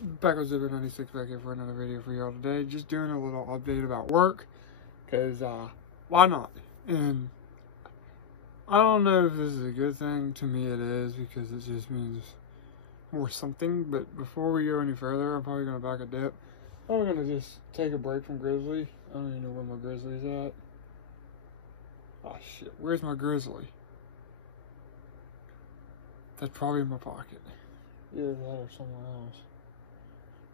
Back with Zipper96 back here for another video for y'all today. Just doing a little update about work, because why not? And I don't know if this is a good thing. To me it is, because it just means more something. But before we go any further, I'm probably going to back a dip. I'm going to just take a break from Grizzly. I don't even know where my Grizzly's at. Oh shit, where's my Grizzly? That's probably in my pocket. Either that or somewhere else.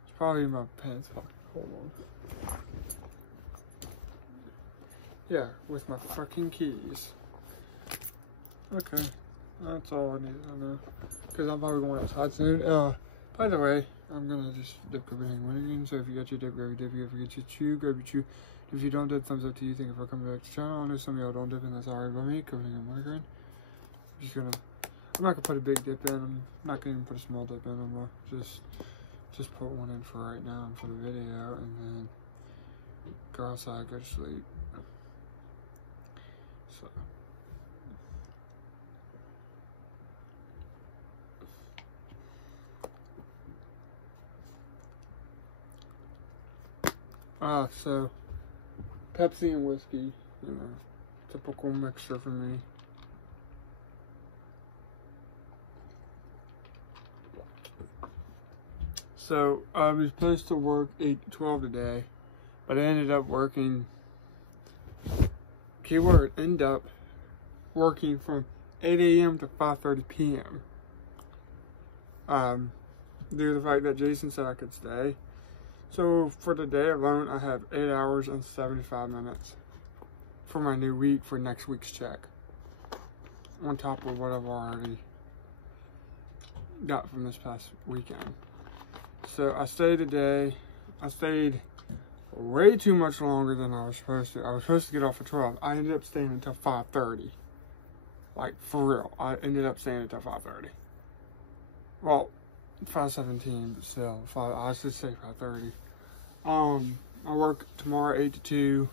It's probably in my pants pocket. Hold on. Yeah, with my fucking keys. Okay, that's all I need to know. Because I'm probably going outside soon. By the way, I'm gonna just dip, grab, hang one again. So if you got your dip, grab your dip. If you forget your chew, grab your chew. If you don't dip, thumbs up to you. Thank you for coming back to the channel. I know some of y'all don't dip, and that's alright by me. Grab, hang one again. I'm not gonna put a big dip in. I'm not gonna even put a small dip in. I'm gonna just put one in for right now and for the video, and then go outside, go to sleep. So. So Pepsi and whiskey, you know, typical mixture for me. So I was supposed to work 8 to 12 today, but I ended up working, keyword, end up working from 8 a.m. to 5:30 p.m. Due to the fact that Jason said I could stay. So for the day alone, I have 8 hours and 75 minutes for my new week for next week's check, on top of what I've already got from this past weekend. So I stayed today. I stayed way too much longer than I was supposed to. I was supposed to get off at 12. I ended up staying until 5:30. Like, for real. I ended up staying until 5:30. Well, 5:17, but still, I should say 5:30. I work tomorrow 8 to 2.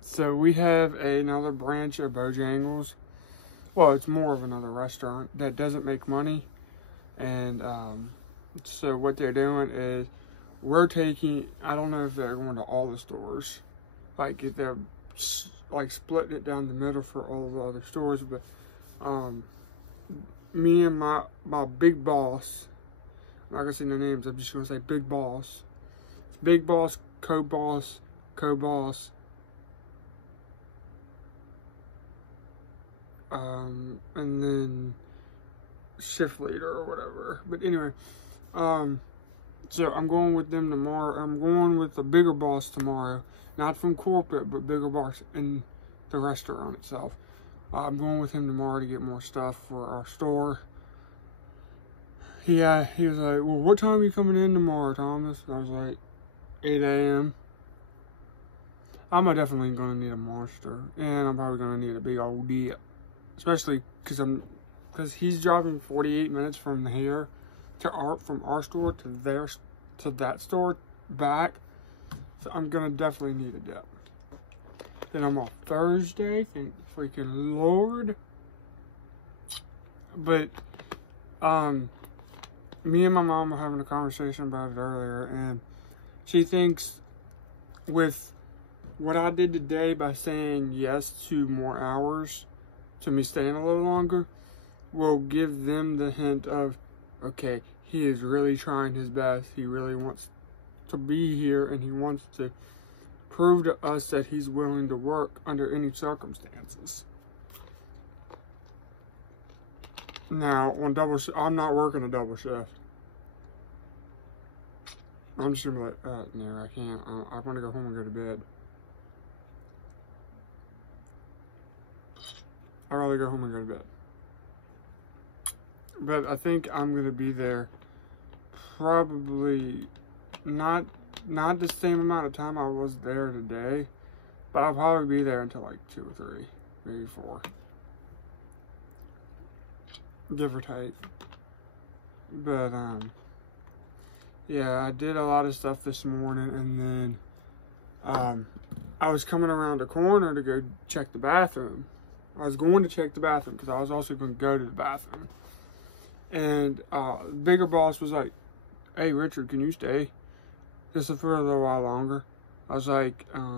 So we have another branch of Bojangles. Well, it's more of another restaurant that doesn't make money. And, so what they're doing is we're taking, I don't know if they're going to all the stores. Like, if they're, like, splitting it down the middle for all the other stores. But, me and my big boss, I'm not gonna say no names, I'm just gonna say big boss. It's big boss, co-boss, and then shift leader or whatever. But anyway, so I'm going with them tomorrow. I'm going with the bigger boss tomorrow, not from corporate, but bigger boss in the restaurant itself. I'm going with him tomorrow to get more stuff for our store. He was like, well, what time are you coming in tomorrow, Thomas? And I was like, 8 a.m. I'm definitely going to need a Monster. And I'm probably going to need a big old dip. Especially because he's driving 48 minutes from here from our store to that store back. So I'm going to definitely need a dip. Then I'm off Thursday, thank freaking Lord. But, me and my mom were having a conversation about it earlier, and she thinks with what I did today by saying yes to more hours, to me staying a little longer, will give them the hint of, okay, he is really trying his best. He really wants to be here, and he wants to prove to us that he's willing to work under any circumstances. Now, on double shift, I'm not working a double shift. I'm just gonna be like, no, I can't. I want to go home and go to bed. I'd rather go home and go to bed. But I think I'm gonna be there probably not the same amount of time I was there today, but I'll probably be there until like 2 or 3, maybe 4. Give or take. But, yeah, I did a lot of stuff this morning, and then, I was coming around the corner to go check the bathroom. I was going to check the bathroom, because I was also going to go to the bathroom. And, bigger boss was like, hey, Richard, can you stay just for a little while longer? I was like, I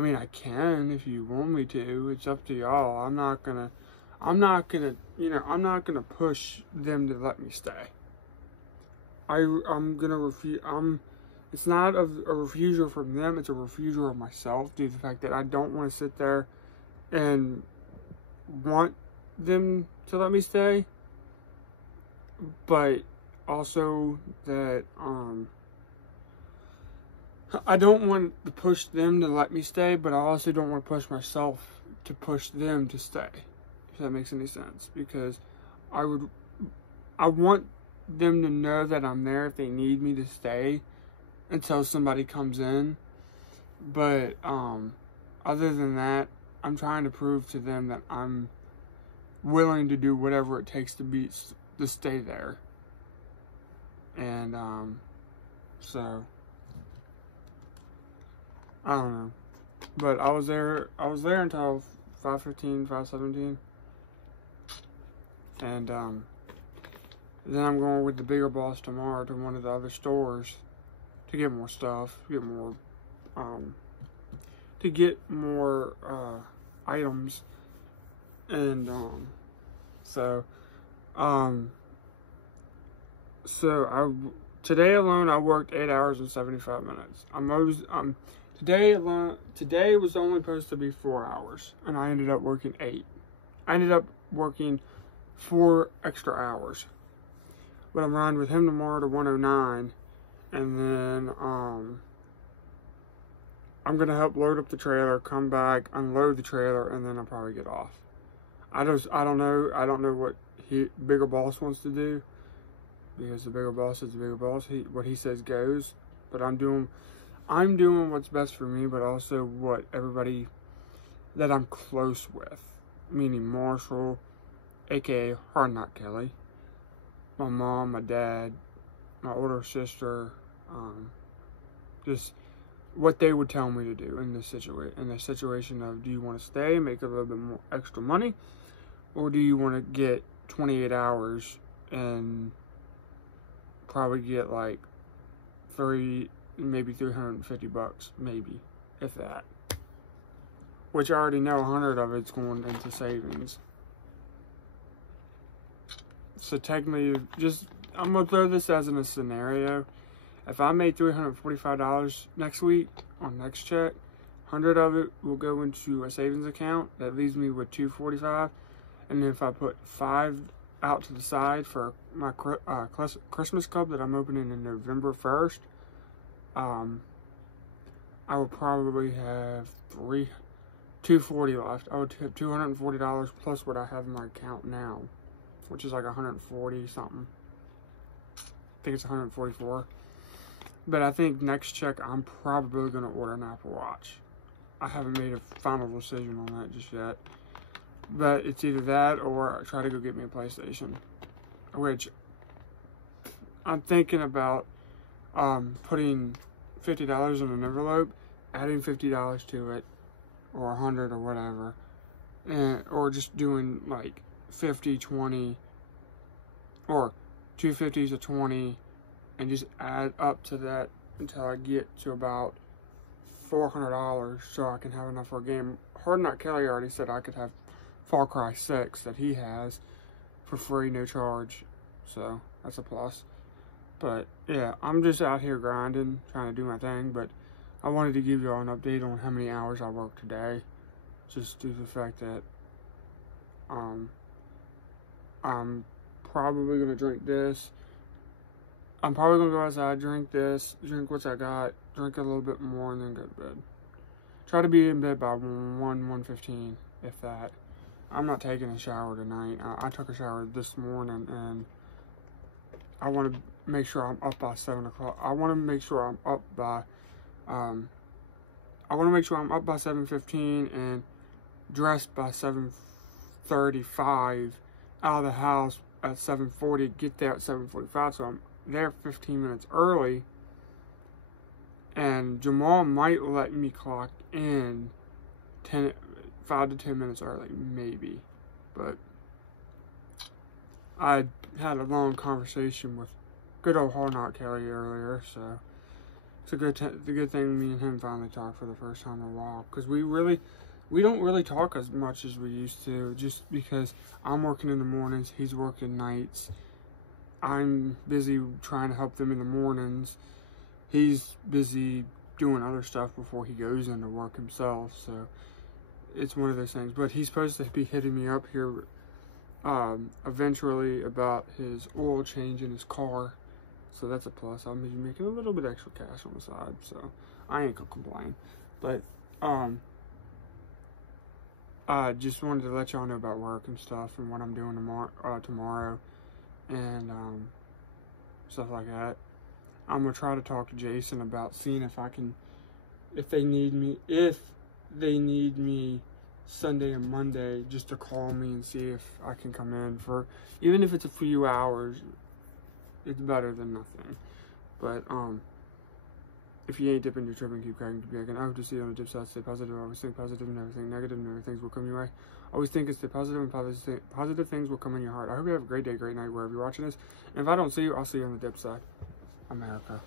mean, I can if you want me to. It's up to y'all. I'm not gonna, I'm not gonna push them to let me stay. I'm gonna refuse. It's not a refusal from them. It's a refusal of myself due to the fact that I don't want to sit there and want them to let me stay, but also that I don't want to push them to let me stay, but I also don't want to push myself to push them to stay, if that makes any sense, because I want them to know that I'm there if they need me to stay until somebody comes in. But other than that, I'm trying to prove to them that I'm willing to do whatever it takes to stay there. And so I don't know. But I was there until 5:15, 5:17. And then I'm going with the bigger boss tomorrow to one of the other stores to get more stuff, to get more items. And today alone I worked 8 hours and 75 minutes. Today was only supposed to be 4 hours, and I ended up working 8. I ended up working 4 extra hours. But I'm riding with him tomorrow to 109, and then I'm gonna help load up the trailer, come back, unload the trailer, and then I'll probably get off. I don't know what bigger boss wants to do, because the bigger boss is the bigger boss. What he says goes. But I'm doing what's best for me, but also what everybody that I'm close with, meaning Marshall, aka Hard Knock Kelly, my mom, my dad, my older sister, just what they would tell me to do in this situation of, do you want to stay and make a little bit more extra money, or do you want to get 28 hours and probably get like maybe $350, maybe, if that. Which I already know 100 of it's going into savings. So technically, I'm gonna throw this as in a scenario. If I made $345 next week on next check, 100 of it will go into a savings account. That leaves me with $245. And then if I put 5 out to the side for my Christmas Club that I'm opening in November 1st, I would probably have $240 left. I would have $240 plus what I have in my account now, which is like 140 something. I think it's 144. But I think next check I'm probably going to order an Apple Watch. I haven't made a final decision on that just yet. But it's either that or I try to go get me a PlayStation. Which I'm thinking about putting $50 in an envelope, adding $50 to it, or 100 or whatever. Or just doing like 50, 20, or 250s to 20, and just add up to that until I get to about $400 so I can have enough for a game. Hard Knock Kelly already said I could have Far Cry 6 that he has for free, no charge. So that's a plus. But yeah, I'm just out here grinding, trying to do my thing. But I wanted to give you all an update on how many hours I worked today, just due to the fact that I'm probably gonna drink this. I'm probably gonna go outside, drink this, drink what I got, drink a little bit more, and then go to bed. Try to be in bed by 1:15, if that. I'm not taking a shower tonight. I took a shower this morning, and I want to make sure I'm up by 7 o'clock. I want to make sure I'm up by 7:15 and dressed by 7:35, out of the house at 7:40, get there at 7:45, so I'm there 15 minutes early. And Jamal might let me clock in 5 to 10 minutes early, maybe. But I had a long conversation with good old Hall Knot Kelly earlier, so it's a good thing me and him finally talked for the first time in a while, because we don't really talk as much as we used to, just because I'm working in the mornings, he's working nights. I'm busy trying to help them in the mornings. He's busy doing other stuff before he goes into work himself, so it's one of those things. But he's supposed to be hitting me up here eventually about his oil change in his car, so that's a plus. I'll be making a little bit extra cash on the side, so I ain't gonna complain. But I just wanted to let y'all know about work and stuff and what I'm doing tomorrow and stuff like that. I'm gonna try to talk to Jason about seeing if they need me Sunday and Monday, just to call me and see if I can come in for, even if it's a few hours. It's better than nothing. But if you ain't dipping, you're tripping, keep cracking, keep cracking. I hope to see you on the dip side. Stay positive. Always think positive, and everything negative, and everything will come your way. Always think and stay positive, and positive things will come in your heart. I hope you have a great day, great night, wherever you're watching this. And if I don't see you, I'll see you on the dip side. America.